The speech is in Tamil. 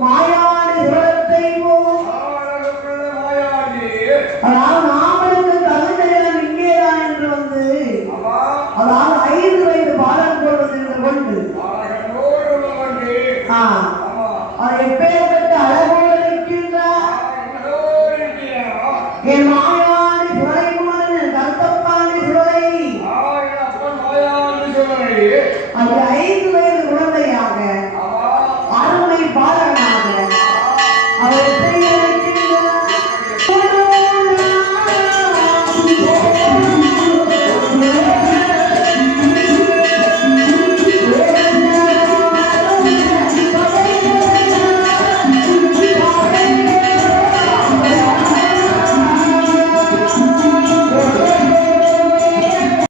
மாயாடி உலகத்தை அதாவது நாமளுக்கு தகுந்த இடம் என்று வந்து அதாவது ஐந்து வயது பாலகம் கொள்வது என்று கொண்டு அது எப்பேற்பட்ட அழகோடு இருக்கின்றார் என் மாயாடி சுரைமான் கருத்தப்பாண்டி சுரை அது ஐந்து Ele tem